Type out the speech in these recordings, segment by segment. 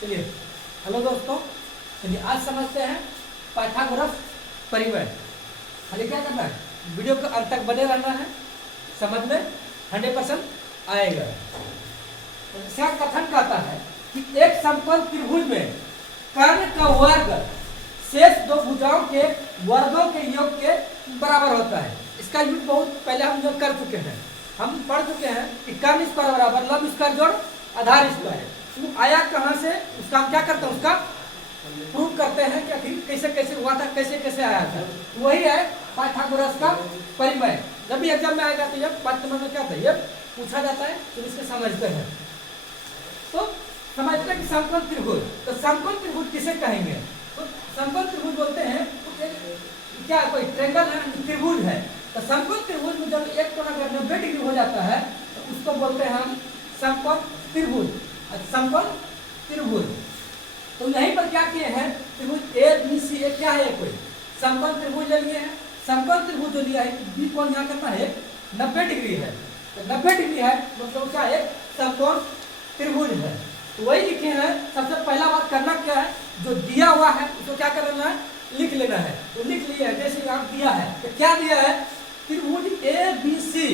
चलिए, हेलो दोस्तों। चलिए आज समझते हैं पाइथागोरस परिमेय। खाली क्या करना है, वीडियो को अंत तक बने रहना है, समझ में 100% आएगा। इसका कथन कहता है कि एक समकोण त्रिभुज में कर्ण का वर्ग शेष दो भुजाओं के वर्गों के योग के बराबर होता है। इसका यूज बहुत पहले हम जो कर चुके हैं, हम पढ़ चुके हैं कि कर्ण स्क्वायर बराबर लंब स्क्वायर जोड़ आधार स्क्वायर। वो आया कहाँ से, उसका हम क्या करते हैं, उसका प्रूव करते हैं कि आखिर कैसे कैसे हुआ था, कैसे कैसे आया था। वही है पाइथागोरस का परिमेय। जब भी एग्जाम में आएगा तो ये पाठ नंबर में क्या था, ये पूछा जाता है, तो इससे समझते हैं। तो समझते हैं कि समकोण त्रिभुज, तो समकोण त्रिभुज किसे कहेंगे? तो समकोण त्रिभुज बोलते हैं क्या, कोई ट्रायंगल है, त्रिभुज है। तो समकोण त्रिभुज में जब एक कोण अगर 90 डिग्री हो जाता है तो उसको बोलते हैं हम समकोण त्रिभुज। समकोण त्रिभुज, तो यहीं पर क्या किए हैं, त्रिभुज ए बी सी ए क्या है, कोई समकोण त्रिभुज ले लिए हैं। समकोण त्रिभुज जो लिया है, बी कोण यहाँ कितना है, 90 डिग्री है। तो 90 डिग्री है मतलब क्या है, समकोण त्रिभुज है। तो वही लिखे हैं। सबसे पहला बात करना क्या है, जो दिया हुआ है उसको क्या करना है, लिख लेना है। तो लिख लिया है, जैसे यहाँ दिया है, तो क्या दिया है, त्रिभुज ए बी सी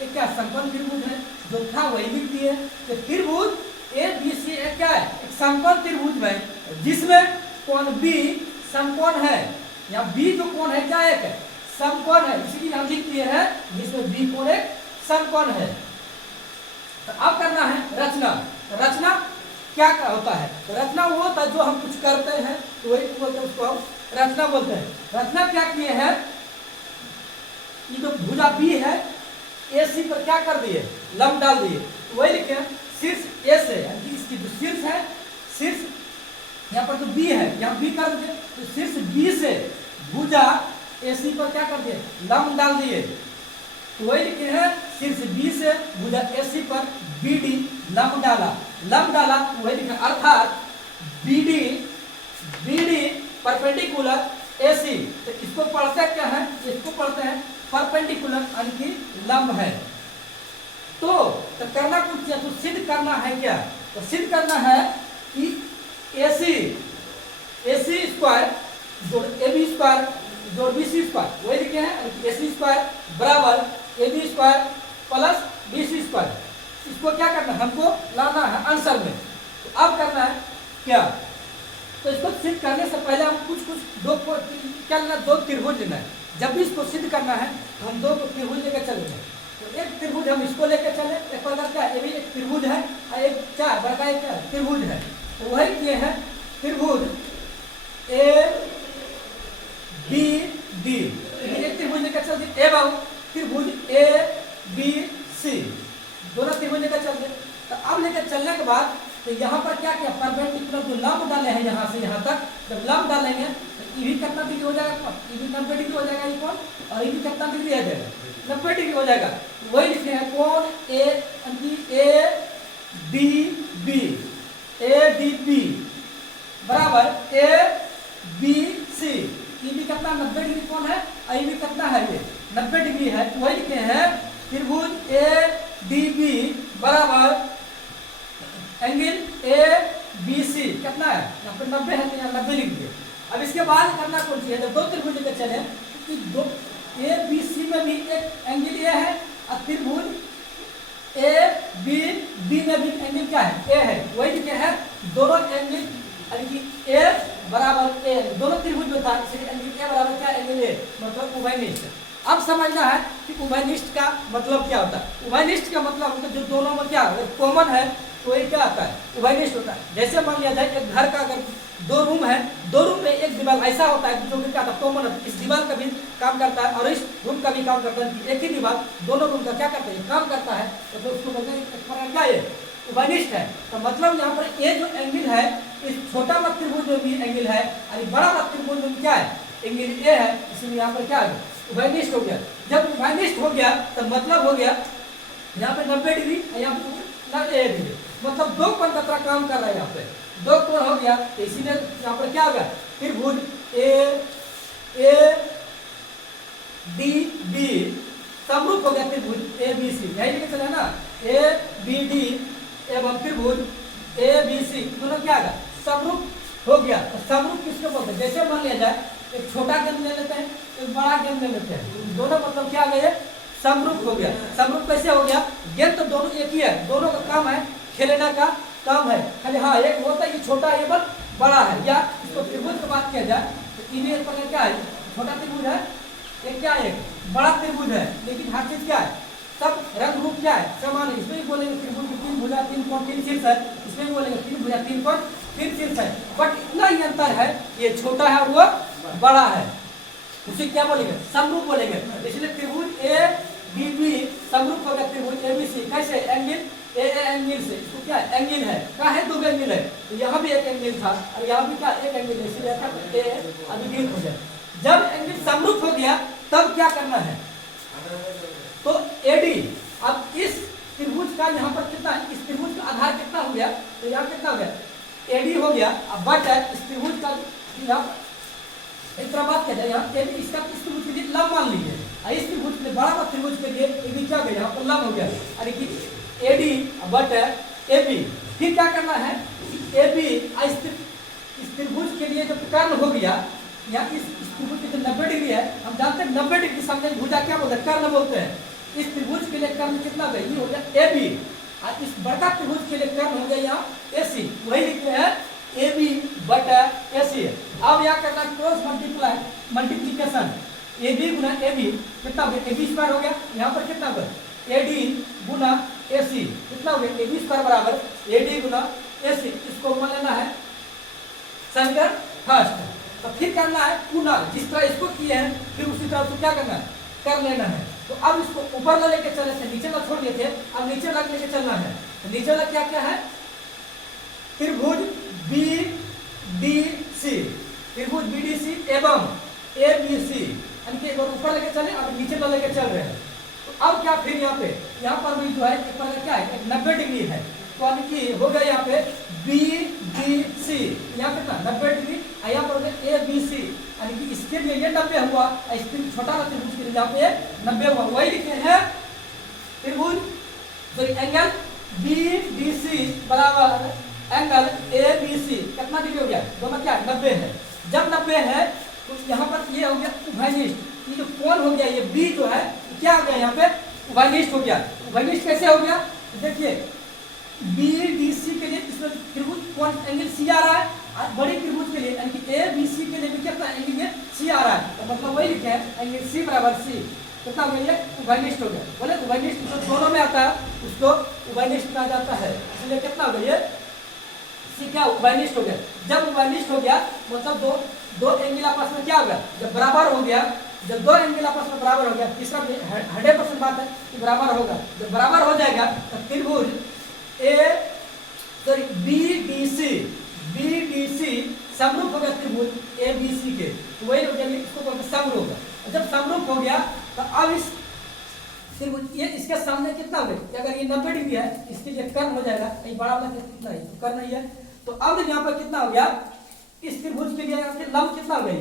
ये क्या समकोण त्रिभुज है, जो था वही लिख दिए। तो त्रिभुज ए बी सी क्या है, एक समकोण त्रिभुज में जिसमें कोण बी समकोण है, यहाँ बी जो कोण है क्या एक समकोण है, इसीलिए यहाँ लिख दिए हैं जिसमें बी कोण एक समकोण है। तो अब करना है रचना। रचना क्या होता है, तो रचना वो होता है जो हम कुछ करते हैं तो वही बोलते हैं, उसको हम रचना बोलते हैं। रचना क्या किए हैं, ये जो भुजा बी है ए सी पर क्या कर दिए, लंब डाल दिए। तो वही लिखे शीर्ष ए से, इसकी जो शीर्ष है, शीर्ष यहाँ पर जो बी है यहाँ बी कर दिए, तो शीर्ष बी से भुजा ए सी पर क्या कर दिए, लंब डाल दिए। तो वही लिखे हैं शीर्ष बी से भुजा ए सी पर बी डी लंब डाला। लंब डाला तो वही लिखे अर्थात बी डी परपेंडिकुलर ए सी। तो इसको पढ़ते क्या है, इसको पढ़ते हैं परपेंडिकुलर यानी कि लंब है। तो करना कुछ है, तो सिद्ध करना है क्या, तो सिद्ध करना है कि AC स्क्वायर जोड़ AB स्क्वायर जोड़ BC स्क्वायर, वही लिखे हैं AC स्क्वायर बराबर AB square plus BC square. इसको क्या करना है, हमको लाना है आंसर में। तो अब करना है क्या, तो इसको सिद्ध करने से पहले हम कुछ दो क्या लेना, दो त्रिभुज लेना है। जब भी इसको सिद्ध करना है तो हम दो त्रिभुज लेकर चलेंगे। तो एक त्रिभुज हम इसको लेकर चले, एक प्रकार का ये भी एक त्रिभुज है और एक चार बड़ा एक त्रिभुज है। तो वही किए हैं त्रिभुज ए बी डी, एक त्रिभुज लेकर चलते एवं त्रिभुज ए बी सी, दोनों त्रिभुज लेकर चलते। तो अब लेकर चलने के बाद तो यहाँ पर क्या किया, परपेंडिकुलर जो लंब डाले हैं यहाँ से यहाँ तक, जब लंब डालेंगे तो ये भी कितना डिग्री हो जाएगा, ये भी 90 डिग्री हो जाएगा ये कोण, और ये भी कितना डिग्री आ जाएगा, 90 डिग्री हो जाएगा। वही लिखे हैं कोण ए डी बी बराबर ए बी सी। ये भी कितना 90 डिग्री कोण है, और ये भी कितना है, ये 90 डिग्री है। वही लिखे हैं त्रिभुज ए डी बी बराबर एंगल ए बी सी कितना है, यहाँ पर 90 है तो यहाँ 90 लिख दिए। अब इसके बाद करना कौन सी है, जब दो त्रिभुज लेकर चले तो दो ए बी सी में भी एक एंगल ए है और त्रिभुज ए बी डी में भी एंगल क्या है, ए है। वही लिखे हैं दोनों एंगल यानी कि ए बराबर ए, दोनों त्रिभुज में था इसलिए एंगल ए बराबर क्या, एंगल ए मतलब उभयनिष्ठ। अब समझना है कि उभयनिष्ठ का मतलब क्या होता है। उभयनिष्ठ का मतलब होता है जो दोनों में क्या कॉमन है, तो ये क्या आता है, उभयनिष्ठ होता है। जैसे मान लिया जाए एक घर का अगर दो रूम है, दो रूम में एक दीवार ऐसा होता है जो कि क्या कॉमन है, इस दीवार का भी काम करता है और इस रूम का भी काम करता है। एक ही दीवार दोनों रूम का क्या करता है, काम करता है, तो उसको बोलते हैं क्या, ये उभयनिष्ठ है। तो मतलब यहाँ पर ये जो एंगल है, इस छोटा मत त्रिभुज में भी एंगल है और बड़ा मत त्रिभुज में क्या है, एंगल ए है, इसलिए यहाँ पर क्या है, उभयनिष्ठ हो गया। जब उभयनिष्ठ हो गया तो मतलब हो गया यहाँ पे 90 डिग्री, यहाँ पे 90 डिग्री, मतलब दो कोण का तरह काम कर रहा है। यहाँ पे दो कोण हो गया, तो इसीलिए यहाँ पर क्या होगा, त्रिभुज ए डी बी समरूप हो गया त्रिभुज ए बी सी, यही लिखे चले ना, ए बी डी एवं त्रिभुज ए बी सी दोनों क्या होगा, समरूप हो गया। तो समरूप किसको बोलते हैं? जैसे मान लिया जाए एक छोटा गेंद ले लेते हैं, एक बड़ा गेंद ले लेते हैं, दोनों मतलब क्या आ गए? समरूप हो गया। समरूप कैसे हो गया? गेंद तो दोनों एक ही है, दोनों का काम है खेलने का काम है, खाली हाँ एक होता है कि छोटा है बल बड़ा है। या इसको त्रिभुज की बात किया जाए तो इन्हें पर क्या है? छोटा त्रिभुज है, एक क्या है? बड़ा त्रिभुज है, लेकिन हर चीज क्या है? सब रंग रूप क्या है? समान है। इसमें भी बोलेंगे त्रिभुज की 3 भुजा 3 कोण 3 शीर्ष है, इसमें भी बोलेंगे 3 भुजा 3 कोण 3 शीर्ष है। बट इतना ही अंतर है, ये छोटा है और वो बड़ा है, उसे क्या बोलेंगे? समरूप बोलेंगे। इसलिए त्रिभुज ए बी बी समरूप होगा त्रिभुज ए बी सी। कैसे? एंगल ए एंगल से, इसको क्या है? एंगल है, क्या है? 2 एंगल है, तो यहाँ भी एक एंगल था और यहाँ भी क्या एक एंगल है, इसलिए ए अभिभूत हो जाए। जब एंगल समरूप हो गया तब क्या करना है? तो एडी, अब इस त्रिभुज का यहाँ पर कितना है? इस त्रिभुज का आधार कितना हो गया? तो यहाँ कितना हो गया? एडी हो गया। अब बट है इस त्रिभुज का, यहाँ एक तरह बात किया जाए, यहाँ एडी इसका इस त्रिभुज के लिए लंब मान लीजिए, इस त्रिभुज के लिए बड़ा त्रिभुज के लिए एडी क्या हो गया? यहाँ पर लंब हो गया, अरे कि एडी बट है एबी। फिर क्या करना है? एबी इस त्रिभुज के लिए जब कर्ण हो गया, यहाँ इस त्रिभुज की जो 90 डिग्री है, हम जानते हैं 90 डिग्री सामने भुजा क्या बोलते हैं? कर्ण बोलते हैं। इस त्रिभुज के लिए कर्ण कितना गया? ये हो गया एबी, और इस बड़ा त्रिभुज के लिए कर्ण हो गया यहाँ एसी। वही लिखते हैं एबी बटा एसी। अब यहाँ करना क्रॉस मल्टीप्लीकेशन, एबी गुना एबी कितना हो गया? एबी स्क्वायर हो गया। यहाँ पर कितना हो गया? एडी गुना एसी कितना हो गया? एबी स्क्वायर बराबर एडी गुना एसी। इसको मान लेना है समीकरण फर्स्ट। तो फिर करना है पुनः, जिस तरह इसको किए हैं फिर उसी तरह उसको क्या करना है? कर लेना है। तो अब इसको ऊपर ला लेके चले थे, नीचे ला छोड़ दिए थे, अब नीचे ला लेके चलना है। तो नीचे ला क्या क्या है? त्रिभुज बी डी सी, त्रिभुज बी डी सी एवं ए बी सी, यानी कि एक बार ऊपर लेके चले, अब नीचे ला लेके चल रहे हैं। तो अब क्या? फिर यहाँ पर भी जो है एक पर क्या है? 90 डिग्री है, तो यानी कि हो गया यहाँ पे बी डी सी, यहाँ कितना? 90 डिग्री, यहाँ पर ए बी सी, यानी कि इसके लिए ये 90 हुआ, इसके छोटा त्रिभुज के लिए यहाँ पे 90 हुआ। वही लिखे हैं त्रिभुज sorry angle B D C बराबर एंगल ए बी सी कितना डिग्री हो गया? दोनों क्या? 90 है। जब 90 है तो यहाँ पर ये हो गया उभयनिष्ठ, ये जो कोण हो गया ये बी जो है क्या हो गया? यहाँ पे उभयनिष्ठ हो गया। उभयनिष्ठ कैसे हो गया? देखिए बी डी सी के लिए इसमें त्रिभुज कोण एंगल सी आ रहा है, और बड़ी त्रिभुज के लिए यानी कि ए बी सी के लिए भी कितना एंगल ये सी आ रहा है, तो मतलब वही लिखे हैं एंगल सी बराबर सी कितना हो गया? ये उभयनिष्ठ हो गया। बोले उभयनिष्ठ जो दोनों में आता है उसको उभयनिष्ठ कहा जाता है, इसलिए कितना हो गया? ये सी क्या? उभयनिष्ठ हो गया। जब उभयनिष्ठ हो गया मतलब दो एंगल आपस में क्या हो गया? जब बराबर हो गया, जब 2 एंगल आपस में बराबर हो गया, तीसरा 100% बात है कि बराबर होगा। जब बराबर हो जाएगा तो त्रिभुज बी डी सी समरूप हो गया त्रिभुज ए बी सी के, तो वही हो गया, इसको बोलते हैं समरूप। जब समरूप हो गया तो अब इस त्रिभुज ये इसके सामने कितना हो गया? अगर ये 90 डिग्री है, इसके लिए कर्ण हो जाएगा, ये बड़ा वाला कितना है? कर्ण ही है। तो अब यहाँ पर कितना हो गया? इस त्रिभुज के लिए लंब कितना हो गया?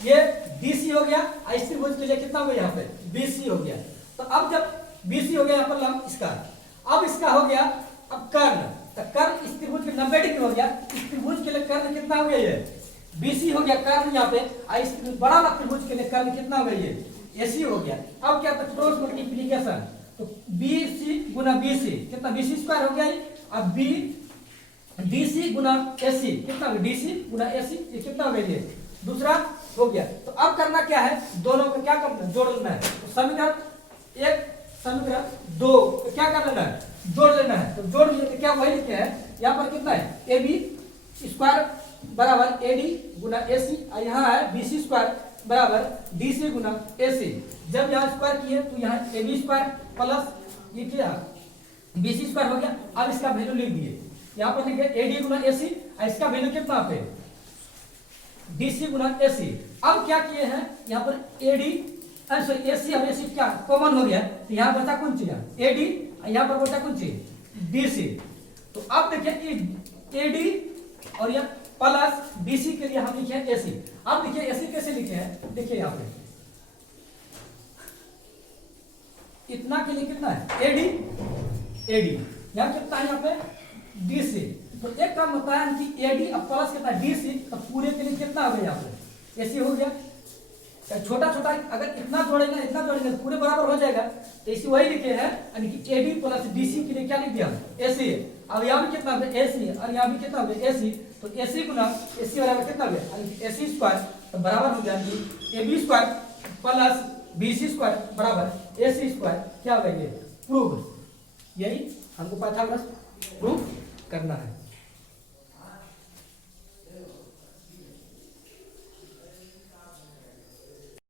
ये BC हो गया, इस त्रिभुज के लिए कितना हो गया? यहाँ पे BC हो गया। तो अब जब BC हो गया यहाँ पर लंब इसका, अब इसका हो गया अब कर्ण, तो कर्ण इस त्रिभुज के 90 डिग्री हो गया, इस त्रिभुज के लिए कर्ण कितना हो गया? ये BC हो गया कर्ण यहाँ पे, इस बड़ा वाला त्रिभुज के लिए कर्ण कितना हो गया? ये AC हो गया। अब क्या? तो क्रॉस मल्टीप्लीकेशन, तो BC गुना BC कितना? BC स्क्वायर हो गया। अब DC गुना AC कितना हो गया? DC गुना AC ये कितना हो गया? ये दूसरा हो गया। तो अब करना क्या है? दोनों को क्या करना है? जोड़ लेना है। तो समीकरण 1 समीकरण 2 तो क्या कर लेना है? जोड़ लेना है। तो जोड़ लिए तो क्या वही लिखे हैं, यहाँ पर कितना है? AB स्क्वायर बराबर AD गुना AC, और यहाँ है BC स्क्वायर बराबर DC गुना AC। जब यहाँ स्क्वायर किए तो यहाँ AB स्क्वायर प्लस ये क्या BC स्क्वायर हो गया। अब इसका वैल्यू लिख दिए, यहाँ पर लिखे AD गुना AC, और इसका वैल्यू कितना पे? DC गुना AC। अब क्या किए हैं? यहाँ पर AD सॉरी AC और AC क्या कॉमन हो गया, तो यहाँ बचा कौन चीज? AD, यहाँ पर बचा कौन चीज? DC। तो अब देखिए AD और यह प्लस BC के लिए हम लिखे हैं AC। अब देखिए AC कैसे लिखे हैं? देखिए यहाँ पे इतना के लिए कितना है? AD यहाँ कितना है? यहाँ पे डी सी। तो एक काम होता है कि ए डी अब प्लस कितना डी सी, तो पूरे के लिए कितना हो गया यहाँ पे, ए सी हो गया। छोटा छोटा अगर इतना जोड़ेंगे इतना जोड़ेंगे तो पूरे बराबर हो जाएगा, तो इसी वही लिखे हैं यानी कि A D plus D C के लिए क्या लिख दिया ए सी। अब यहाँ भी कितना हो गया ए सी और यहाँ भी कितना हो गया ए सी, तो ए सी गुना ए सी बराबर कितना हो गया यानी कि ए सी स्क्वायर, तो बराबर हो गया कि A B square plus B C square बराबर ए सी स्क्वायर। क्या हो गया ये प्रूव, यही हमको पाइथागोरस प्रूव करना है।